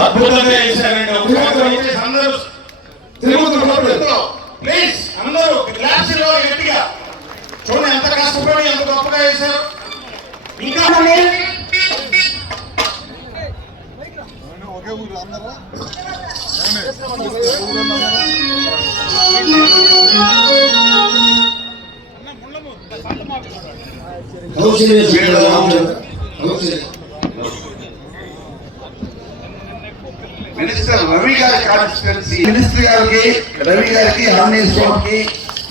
అద్భుతంగా చేశారండి. అందరూ ప్లీజ్ అందరూ క్లాసులో గట్టిగా చూడండి ఎంత కష్టపడి ఎంత గొప్పగా చేశారు. ఇంకా మినిస్టర్ రవి గారి కాన్స్టిట్యున్సీ మినిస్టర్ గారికి, రవి గారికి, ఆంజనేయ స్వామికి,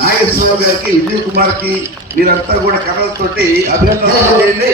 నాగేశ్వరరావు గారికి, విజయ్ కుమార్ కి మీరంతా కూడా కర్రలతోటి అభినందనలు చేయండి.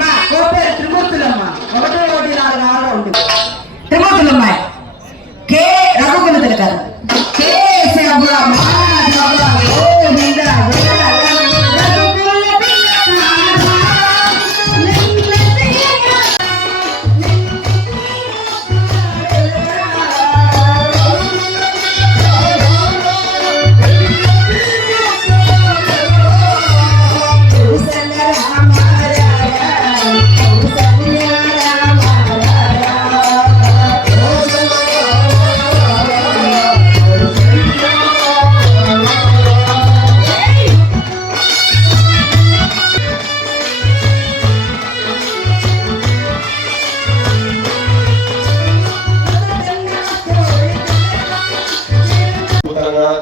మా కోపేరు త్రిమూర్తులమ్మ 1-1-4-6 త్రిమూర్తులమ్మ కే రఘుకులతులు గారు కే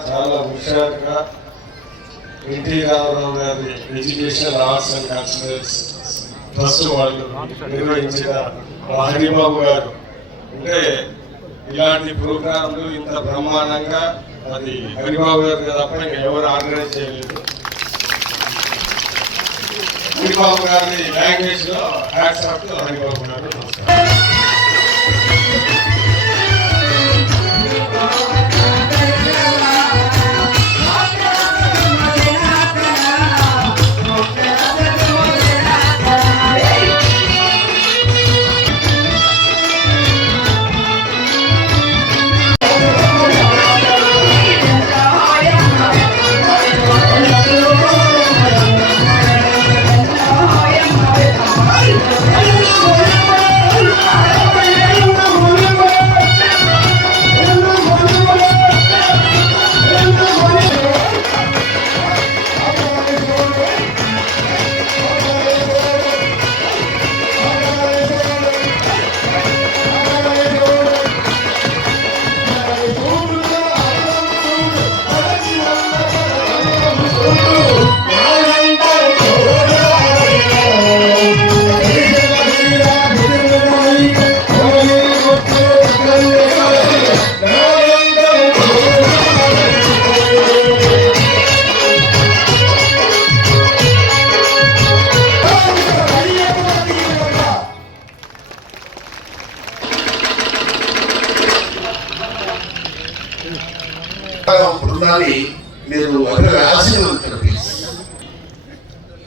చాలా హుషారుగా ఎన్టీ రామారావు గారి education arts and culturals trust వాళ్ళు నిర్వహించిన హరిబాబు గారు అంటే ఇలాంటి ప్రోగ్రాంలు ఇంత బ్రహ్మాండంగా అది హరిబాబు గారు తప్ప ఎవరు ఆర్గనైజ్ చేయలేదు. హరిబాబు గారి లాంగ్వేజ్ లో హ్యాట్స్ ఆఫ్ టు హరిబాబు గారు.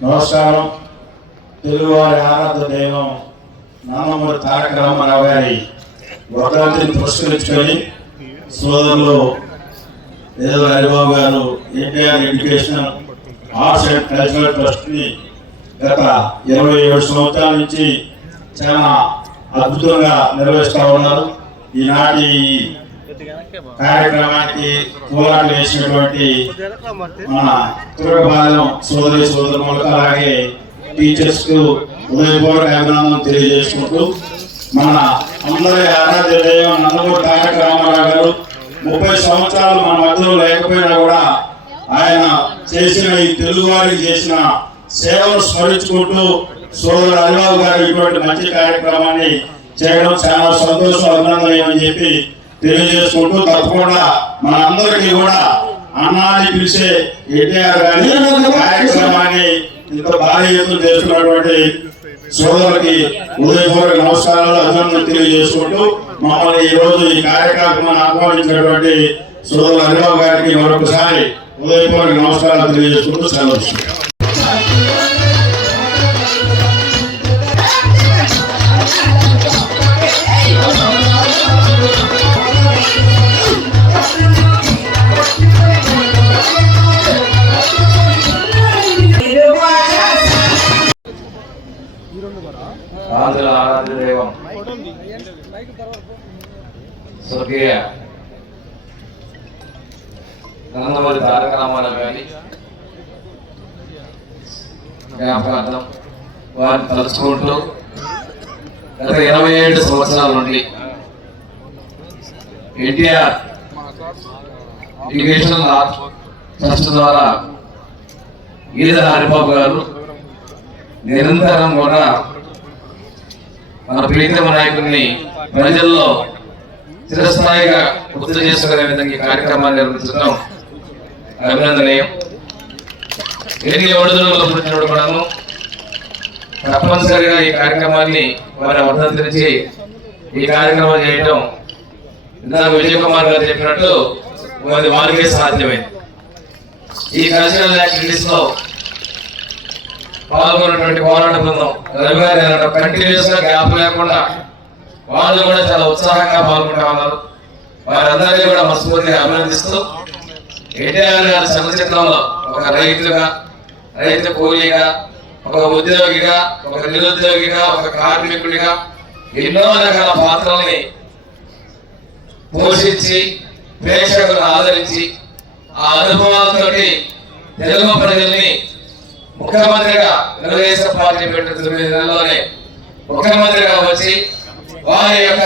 నమస్కారం. తెలుగువారి ఆరాధ దైవం నామమూరి తారక రామారావు గారి వర్ధంతిని పురస్కరించుకొని సోదరులు Haribabu garu NTR educational arts and cultural ట్రస్ట్ని గత 27 సంవత్సరాల నుంచి చాలా అద్భుతంగా నిర్వహిస్తూ ఉన్నారు. ఈనాటి కార్యక్రమానికి పోరాటం వేసినటువంటి మన తురగపాలెం సోదరి సోదరులకు అలాగే టీచర్స్ కు హృదయపూర్వక అభినందనలు తెలియజేసుకుంటూ మన అందరి ఆరాధ్య దైవం నందమూరి తారక రామారావు గారు 30 సంవత్సరాలు మన మధ్యలో లేకపోయినా కూడా ఆయన చేసిన ఈ తెలుగు వారికి చేసిన సేవలు స్మరించుకుంటూ సోదరు హరిబాబు గారు ఇటువంటి మంచి కార్యక్రమాన్ని చేయడం చాలా సంతోషం అభినందనీయం అని చెప్పి తెలియజేసుకుంటూ తప్పకుండా మన అందరికీ కూడా అన్నాన్ని పిలిచే ఎన్టీఆర్ గారి కార్యక్రమాన్ని ఇంత భారీ ఎత్తున చేస్తున్నటువంటి సోదరులకి హృదయపూర్వక నమస్కారాలు అభినందనలు తెలియజేసుకుంటూ మమ్మల్ని ఈ రోజు ఈ కార్యక్రమాన్ని ఆహ్వానించినటువంటి సోదరులు హరిబాబు గారికి మరొకసారి హృదయపూర్వక నమస్కారాలు తెలియజేసుకుంటూ సెలవు. ఆంధ్ర ఆరాధ్య దైవం స్వర్గీయ నందమూరి తారక రామారావు గారి జ్ఞాపకార్థం వారిని తలుచుకుంటూ గత 27 సంవత్సరాల నుండి ఎన్టీఆర్ ఎడ్యుకేషన్ ట్రస్ట్ ద్వారా ఈదర హరిబాబు గారు నిరంతరం కూడా మన ప్రీతమ నాయకుడిని ప్రజల్లో చిరస్థాయిగా గుర్తు చేసుకునే విధంగా ఈ కార్యక్రమాన్ని నిర్వహించడం అభినందనీయం. ఎన్ని ఒడిదుడుకులు పుట్టినప్పుడు కూడాను తప్పనిసరిగా ఈ కార్యక్రమాన్ని వారి వర్ధంతించి ఈ కార్యక్రమం చేయడం ఇందాక విజయ్ కుమార్ గారు చెప్పినట్టు అది వారికే సాధ్యమైంది. ఈ కల్చరల్ యాక్టివిటీస్ లో పాల్గొన్నటువంటి పోరాట బృందం రవి గారు కంటిన్యూస్ గా గ్యాప్ లేకుండా వాళ్ళు కూడా చాలా ఉత్సాహంగా పాల్గొంటా ఉన్నారు. వారందరినీ కూడా మనస్ఫూర్తిగా అభినందిస్తూ ఎన్టీఆర్ గారి చలనచిత్రంలో ఒక రైతుగా, రైతు కూలీగా, ఒక ఉద్యోగిగా, ఒక నిరుద్యోగిగా, ఒక కార్మికుడిగా ఎన్నో రకాల పాత్రల్ని పోషించి ప్రేక్షకులను ఆదరించి ఆ అనుభవాలతోటి తెలుగు ప్రజల్ని ముఖ్యమంత్రిగా తెలుగుదేశం పార్టీ పెట్టిన 9 నెలల్లోనే ముఖ్యమంత్రిగా వచ్చి వారి యొక్క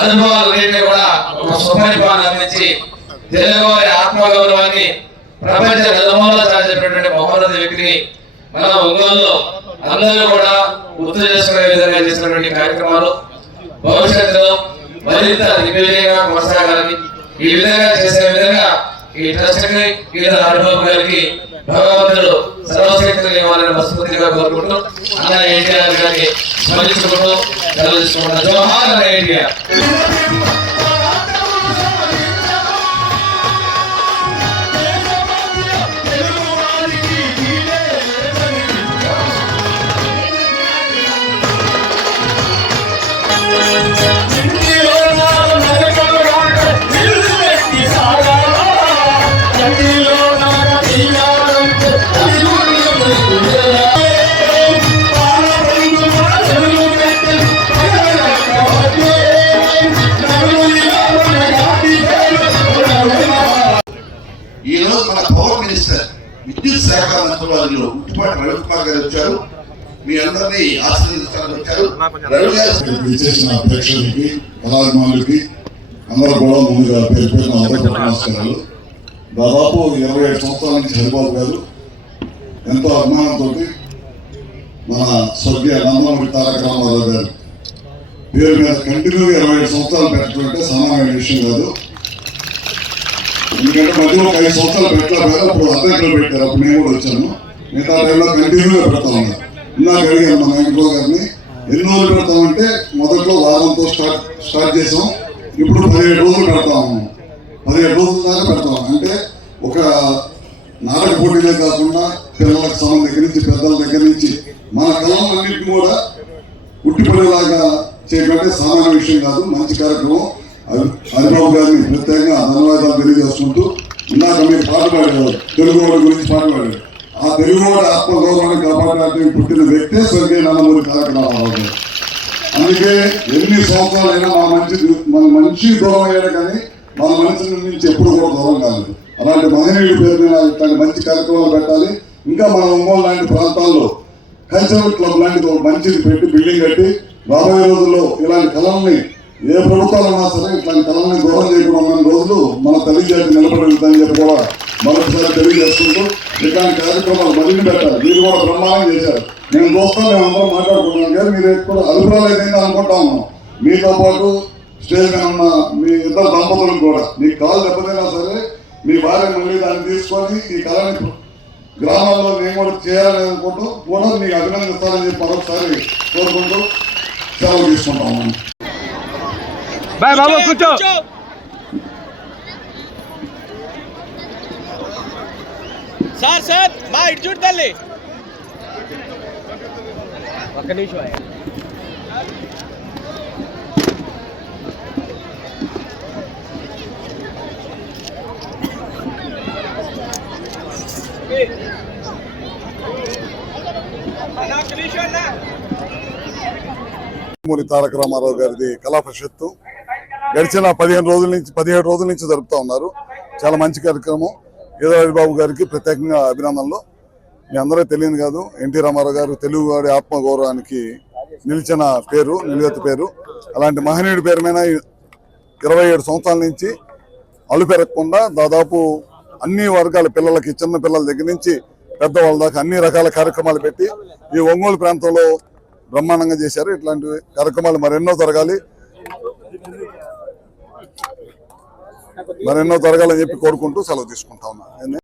అనుభవాలన్నింటినీ కూడా ఒక సుపరిపాలన అందించి తెలుగు వారి ఆత్మగౌరవాన్ని ప్రపంచ నలుమూలలా చాటినటువంటి మహోన్నత వ్యక్తిని మన ఒంగోలులో అందరూ కూడా గుర్తు చేసుకునే విధంగా చేసినటువంటి కార్యక్రమాలు భవిష్యత్తులో మరింత దిగ్విజయంగా కొనసాగాలని ఈ విధంగా చేసే విధంగా ఈ ట్రస్ట్ కి ఈదర హరిబాబు గారికి భగవంతుడు సర్వశక్తులు ఇవ్వాలని మనస్ఫూర్తిగా కోరుకుంటూ అన్న ఎన్టీఆర్ గారిని స్మరించుకుంటూ తెలుసుకుంటున్నాం. జోహార్ అన్న ఎన్టీఆర్. ఈ రోజు మన పవర్ మినిస్టర్ విద్యుత్ శాఖ మంత్రులు ఉట్టిపాటి రవికుమార్ గారు వచ్చారు. మీ అందరినీ ఆశీర్వదించడానికి వచ్చారు. రవి గారు చేసిన ప్రేక్షకులకి, కళాభిమానులకి అందరూ కూడా ముందుగా పేరు పేరున అందరికీ నమస్కారాలు. దాదాపు 27 సంవత్సరాల నుంచి హరిబాబు గారు ఎంతో అభిమానంతో మన స్వర్గీయ నందమూరి తారక రామారావు గారు పేరు మీద కంటిన్యూగా 27 సంవత్సరాలు పెట్టడం అంటే సామాన్య విషయం కాదు. ఎందుకంటే మధ్యలో 5 సంవత్సరాలు పెట్టలేదు, అప్పుడు అద్దెలో పెట్టారు. అప్పుడు నేను కూడా వచ్చాను. మిగతా టైంలో కంటిన్యూగా పెడతా ఉన్నారు. ఇందాక అడిగాను మన ఇంట్లో గారిని, ఎన్ని రోజులు పెడతామంటే మొదట్లో వారంతో స్టార్ట్ చేసాం. ఇప్పుడు 17 రోజులు పెడతా ఉన్నాం. 17 రోజుల దాకా పెడతాం. అంటే ఒక నాటక పోటీలే కాకుండా పిల్లలకు సమయం దగ్గర నుంచి, పెద్దల దగ్గర నుంచి మన కళలన్నింటినీ కూడా ఉట్టిపడేలాగా చేయకంటే సామాన్య విషయం కాదు. మంచి కార్యక్రమం. హరిబాబు గారిని ప్రత్యేకంగా ధన్యవాదాలు తెలియజేసుకుంటూ, ఇందాక మీరు పాట పాడారు, తెలుగు వాడి గురించి పాట పాడారు. ఆ తెలుగు వాడి ఆత్మగౌరవాన్ని కాపాడడానికి పుట్టిన వ్యక్తే స్వర్గీయ నందమూరి తారక రామారావు గారు. అందుకే ఎన్ని సంవత్సరాలైనా మన మనిషి దూరం అయ్యాడు కానీ మన మనసు నుంచి ఎప్పుడు కూడా దూరం కాలేదు. అలాంటి మహనీయుడి పేరు మీద ఇట్లాంటి మంచి కార్యక్రమాలు పెట్టాలి. ఇంకా మన ఒంగోలు లాంటి ప్రాంతాల్లో కల్చరల్ క్లబ్ లాంటిది ఒక మంచిది పెట్టి బిల్డింగ్ కట్టి రాబోయే రోజుల్లో ఇలాంటి కళల్ని ఏ ప్రభుత్వాలు ఉన్నా సరే ఇట్లాంటి కళల్ని దూరం చేయకుండా ఉన్న రోజులు మన తల్లి జాతి నిలబడతాయని చెప్పి కూడా మరొకసారి తెలియజేసుకుంటూ ఇట్లాంటి కార్యక్రమాలు మరిన్ని పెట్టాలి. మీరు కూడా బ్రహ్మాండం చేశారు. నేను చూస్తాను, మేము అందరం మాట్లాడుకుంటున్నాం కానీ మీరు ఎక్కువ అభిప్రాయాలు ఏదైనా అనుకుంటా ఉన్నాం. మీతో పాటు స్టేజ్ మీద ఉన్న మీ ఇద్దరు దంపతులకు కూడా మీకు కాలు దెబ్బతైనా సరే మీ భార్య మళ్ళీ దాన్ని తీసుకొని ఈ కళని గ్రామాల్లో నేను కూడా చేయాలని అనుకుంటూ కూడా మీకు అభినందిస్తానని చెప్పి మరొకసారి కోరుకుంటూ సెలవు తీసుకుంటాము. బాయ్ బాబు కూర్చో. సార్ మా ఇటు చూడు తల్లి. ఒక్క నిమిషం. తారక రామారావు గారిది కళా పరిషత్తు గడిచిన 17 రోజుల నుంచి జరుపుతూ ఉన్నారు. చాలా మంచి కార్యక్రమం. ఈదరాజు బాబు గారికి ప్రత్యేకంగా అభినందనలు. మీ అందరూ తెలియదు కాదు, ఎన్టీ రామారావు గారు తెలుగువాడి ఆత్మగౌరవానికి నిలిచిన పేరు, నిలువెత్తు పేరు. అలాంటి మహనీయుడి పేరు మీద 27 సంవత్సరాల నుంచి అలుపెరగకుండా దాదాపు అన్ని వర్గాల పిల్లలకి, చిన్న పిల్లల దగ్గర నుంచి పెద్దవాళ్ళ దాకా అన్ని రకాల కార్యక్రమాలు పెట్టి ఈ ఒంగోలు ప్రాంతంలో బ్రహ్మాండంగా చేశారు. ఇట్లాంటి కార్యక్రమాలు మరెన్నో జరగాలని చెప్పి కోరుకుంటూ సెలవు తీసుకుంటా ఉన్నా.